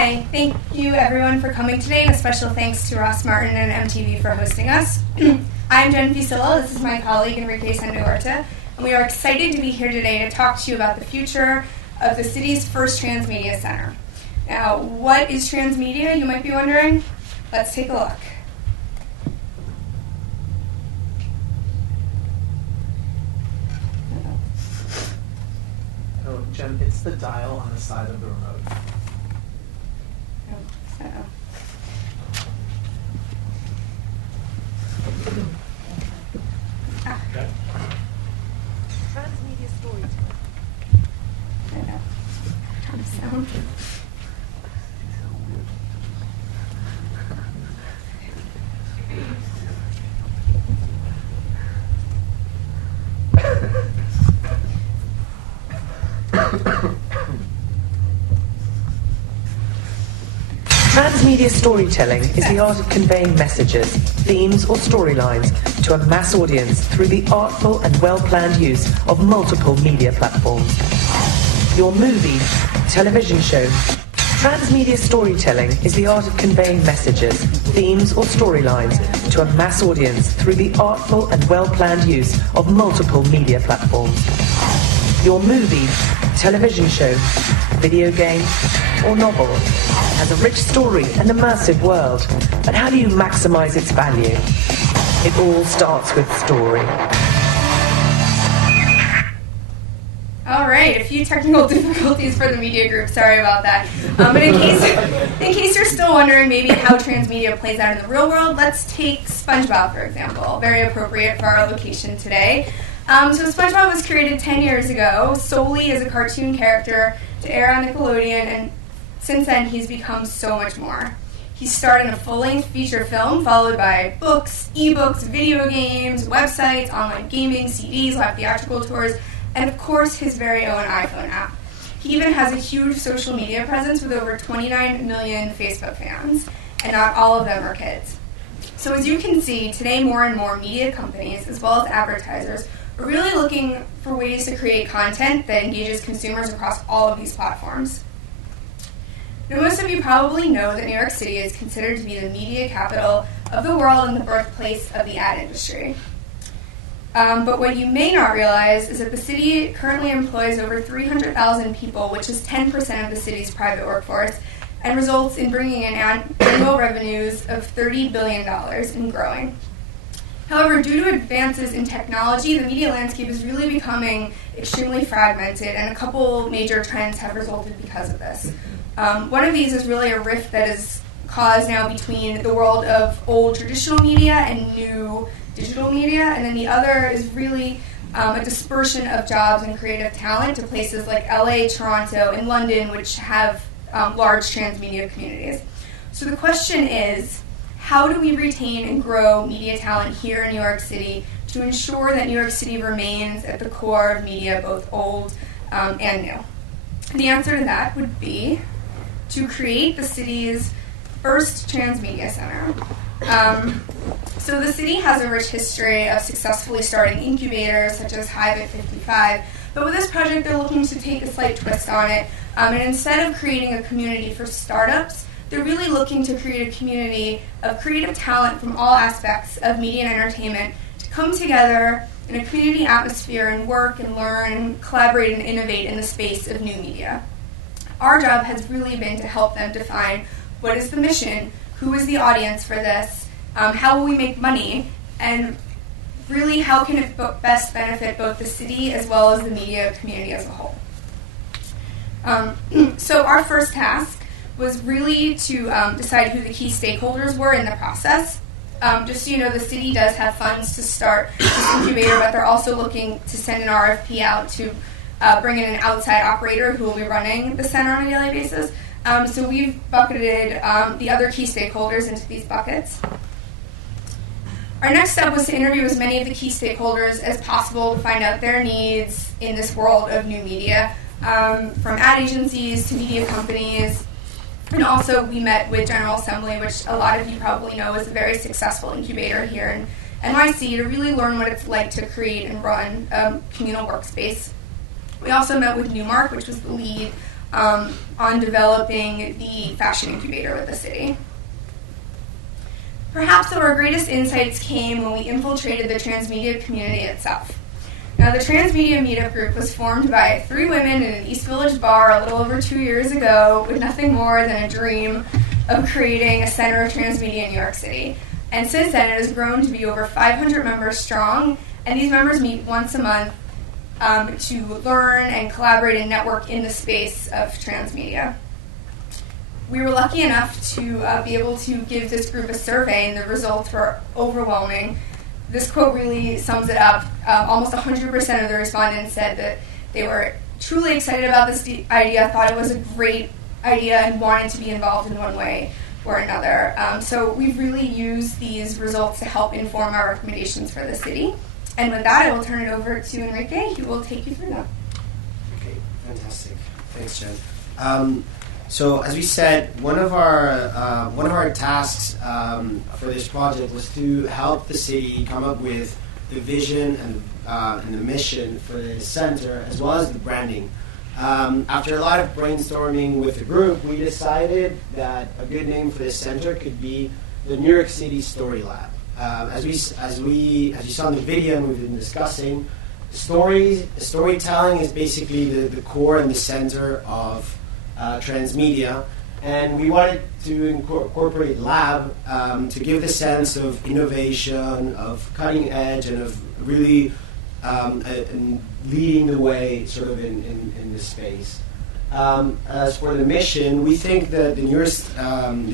Hi, thank you everyone for coming today, and a special thanks to Ross Martin and MTV for hosting us. I'm Jen Fusillo, this is my colleague Enrique Sanduorta, and we are excited to be here today to talk to you about the future of the city's first Transmedia Center. Now, what is Transmedia, you might be wondering? Let's take a look. Oh, Jen, it's the dial on the side of the remote. Uh-oh. Okay. Transmedia storytelling. I know. Ton of sound. Transmedia storytelling is the art of conveying messages, themes, or storylines to a mass audience through the artful and well-planned use of multiple media platforms. Your movie, television show. Transmedia storytelling is the art of conveying messages, themes, or storylines to a mass audience through the artful and well-planned use of multiple media platforms. Your movie, television show, video game, or novel has a rich story and immersive world, but how do you maximize its value? It all starts with story. All right, a few technical difficulties for the media group. Sorry about that. But in case you're still wondering maybe how transmedia plays out in the real world, let's take SpongeBob, for example. Very appropriate for our location today. So SpongeBob was created 10 years ago solely as a cartoon character to air on Nickelodeon, and since then he's become so much more. He starred in a full-length feature film, followed by books, ebooks, video games, websites, online gaming, CDs, live theatrical tours, and of course his very own iPhone app. He even has a huge social media presence with over 29 million Facebook fans, and not all of them are kids. So as you can see, today more and more media companies, as well as advertisers, are really looking for ways to create content that engages consumers across all of these platforms. Now, most of you probably know that New York City is considered to be the media capital of the world and the birthplace of the ad industry. But what you may not realize is that the city currently employs over 300,000 people, which is 10% of the city's private workforce, and results in bringing in annual revenues of $30 billion and growing. However, due to advances in technology, the media landscape is really becoming extremely fragmented, and a couple major trends have resulted because of this. One of these is really a rift that is caused now between the world of old traditional media and new digital media, and then the other is really a dispersion of jobs and creative talent to places like LA, Toronto, and London, which have large transmedia communities. So the question is, how do we retain and grow media talent here in New York City to ensure that New York City remains at the core of media, both old and new? The answer to that would be to create the city's first Transmedia Center. So the city has a rich history of successfully starting incubators such as Hive at 55, but with this project they're looking to take a slight twist on it, and instead of creating a community for startups, they're really looking to create a community of creative talent from all aspects of media and entertainment to come together in a community atmosphere and work and learn and collaborate and innovate in the space of new media. Our job has really been to help them define what is the mission, who is the audience for this, how will we make money, and really how can it best benefit both the city as well as the media community as a whole. So our first task was really to decide who the key stakeholders were in the process. Just so you know, the city does have funds to start this incubator, but they're also looking to send an RFP out to bring in an outside operator who will be running the center on a daily basis. So we've bucketed the other key stakeholders into these buckets. Our next step was to interview as many of the key stakeholders as possible to find out their needs in this world of new media, from ad agencies to media companies. And also we met with General Assembly, which a lot of you probably know is a very successful incubator here in NYC, to really learn what it's like to create and run a communal workspace. We also met with Newmark, which was the lead on developing the fashion incubator with the city. Perhaps our greatest insights came when we infiltrated the Transmedia community itself. Now, the Transmedia Meetup Group was formed by 3 women in an East Village bar a little over 2 years ago with nothing more than a dream of creating a center of transmedia in New York City. And since then, it has grown to be over 500 members strong, and these members meet once a month to learn and collaborate and network in the space of transmedia. We were lucky enough to be able to give this group a survey, and the results were overwhelming. This quote really sums it up. Almost 100% of the respondents said that they were truly excited about this idea, thought it was a great idea, and wanted to be involved in one way or another. So we've really used these results to help inform our recommendations for the city. And with that, I will turn it over to Enrique, who will take you through them. Okay, fantastic. Thanks, Jen. So, as we said, one of our tasks for this project was to help the city come up with the vision and the mission for the center, as well as the branding. After a lot of brainstorming with the group, we decided that a good name for this center could be the New York City Story Lab. As you saw in the video and we've been discussing, storytelling is basically the core and the center of Transmedia, and we wanted to incorporate lab to give the sense of innovation, of cutting edge, and of really leading the way sort of in this space. As for the mission, we think that the New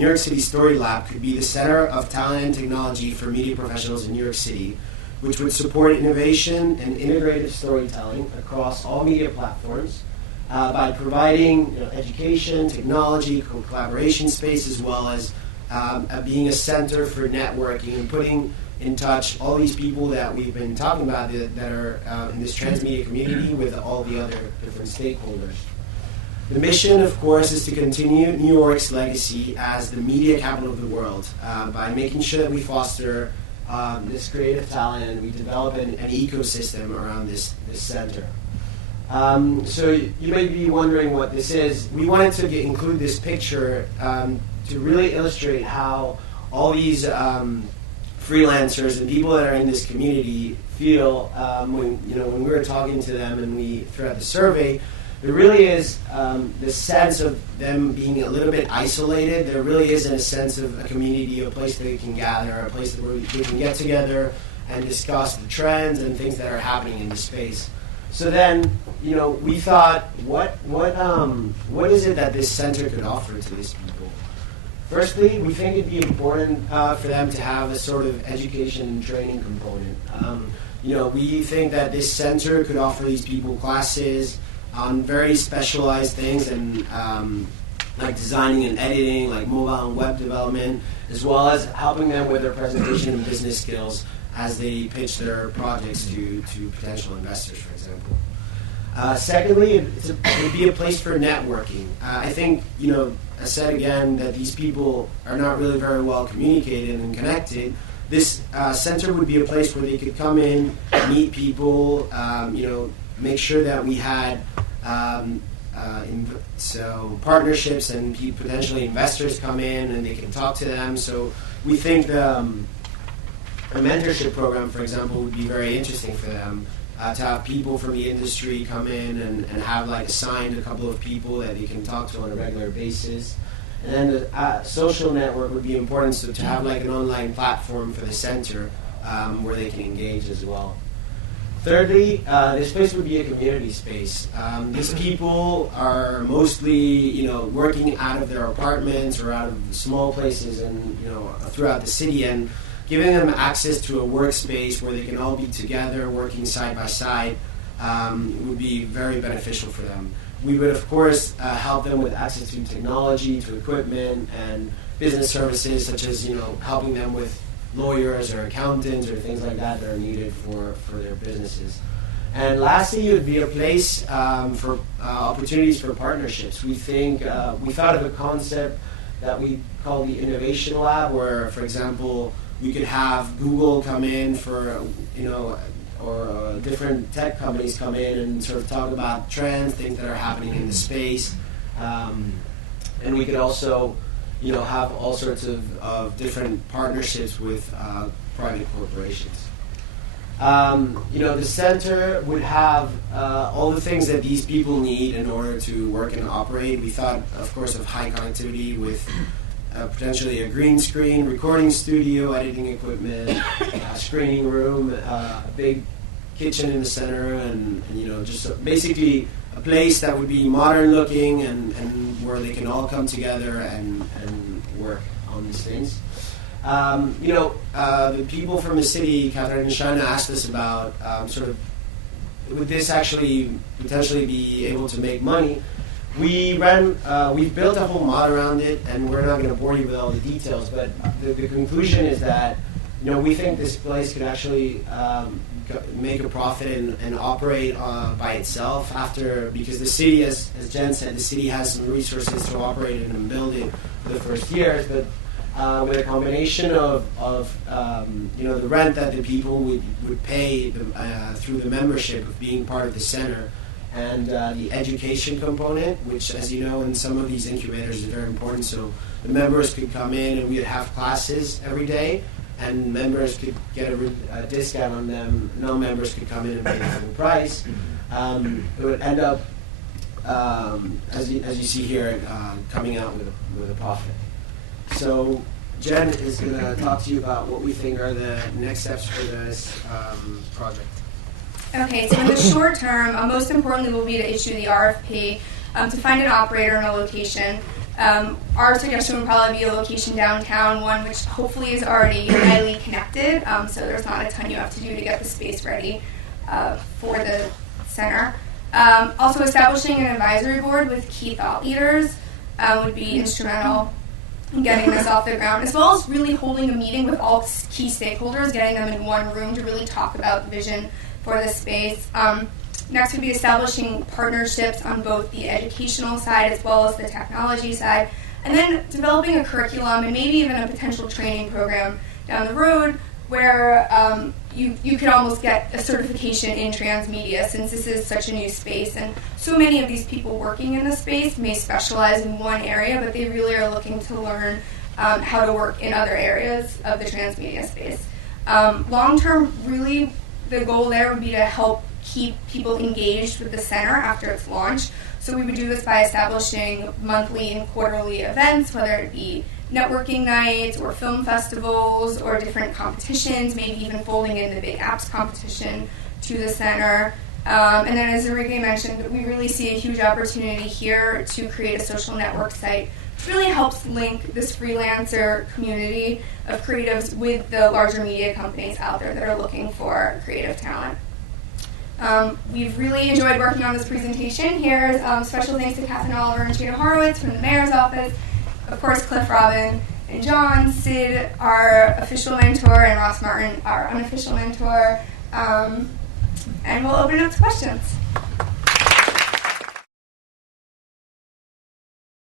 York City Story Lab could be the center of talent and technology for media professionals in New York City, which would support innovation and integrative storytelling across all media platforms by providing education, technology, collaboration space, as well as being a center for networking and putting in touch all these people that we've been talking about that are in this transmedia community with all the other different stakeholders. The mission, of course, is to continue New York's legacy as the media capital of the world by making sure that we foster this creative talent and we develop an ecosystem around this center. So you may be wondering what this is. We wanted to include this picture to really illustrate how all these freelancers and people that are in this community feel when we were talking to them and throughout the survey. There really is this sense of them being a little bit isolated. There really isn't a sense of a community, a place that they can gather, a place where they can get together and discuss the trends and things that are happening in the space. So then, we thought, what is it that this center could offer to these people? Firstly, we think it'd be important for them to have a sort of education and training component. We think that this center could offer these people classes on very specialized things and like designing and editing, like mobile and web development, as well as helping them with their presentation and business skills as they pitch their projects to potential investors, for example. Secondly, it would be a place for networking. I think, I said again that these people are not really very well communicated and connected. This center would be a place where they could come in, meet people, make sure that we had partnerships and potentially investors come in and they can talk to them. So we think a mentorship program, for example, would be very interesting for them to have people from the industry come in and have assigned a couple of people that they can talk to on a regular basis. And then the social network would be important, so to have an online platform for the center where they can engage as well. Thirdly, this space would be a community space. These people are mostly, working out of their apartments or out of small places and, throughout the city, and giving them access to a workspace where they can all be together, working side by side, would be very beneficial for them. We would, of course, help them with access to technology, to equipment, and business services, such as, helping them with lawyers or accountants or things like that are needed for their businesses. And lastly, it would be a place for opportunities for partnerships. We thought of a concept that we call the Innovation Lab, where, for example, we could have Google come in for, or different tech companies come in and sort of talk about trends, things that are happening in the space, And we could also, have all sorts of different partnerships with private corporations. The center would have all the things that these people need in order to work and operate. We thought, of course, of high connectivity with potentially a green screen, recording studio, editing equipment, screening room, a big kitchen in the center, and just basically a place that would be modern looking and where they can all come together and work on these things. The people from the city, Catherine and Shana, asked us about would this actually potentially be able to make money? We've built a whole mod around it, and we're not going to bore you with all the details, but the conclusion is that, we think this place could actually make a profit and operate by itself because the city, as Jen said, the city has some resources to operate it and build it for the first years, but with a combination of the rent that the people would pay through the membership of being part of the center, and the education component, which, as you know, in some of these incubators is very important. So the members could come in and we would have classes every day, and members could get a discount on them. Non-members could come in and pay the full price. It would end up, as you see here, coming out with a profit. So Jen is going to talk to you about what we think are the next steps for this project. Okay, so in the short term, most importantly will be to issue the RFP to find an operator and a location. Our suggestion would probably be a location downtown, one which hopefully is already highly connected, so there's not a ton you have to do to get the space ready for the center. Also, establishing an advisory board with key thought leaders would be instrumental in getting this off the ground, as well as really holding a meeting with all key stakeholders, getting them in one room to really talk about the vision for this space. Next would be establishing partnerships on both the educational side as well as the technology side, and then developing a curriculum and maybe even a potential training program down the road where you could almost get a certification in transmedia, since this is such a new space, and so many of these people working in the space may specialize in one area, but they really are looking to learn how to work in other areas of the transmedia space. Long term, really the goal there would be to help keep people engaged with the center after its launch. So we would do this by establishing monthly and quarterly events, whether it be networking nights or film festivals or different competitions, maybe even folding in the big apps competition to the center. And then, as Enrique mentioned, we really see a huge opportunity here to create a social network site which really helps link this freelancer community of creatives with the larger media companies out there that are looking for creative talent. We've really enjoyed working on this presentation. Here's special thanks to Catherine Oliver and Trina Horowitz from the Mayor's Office, of course Cliff Robin and John, Sid, our official mentor, and Ross Martin, our unofficial mentor. And we'll open it up to questions.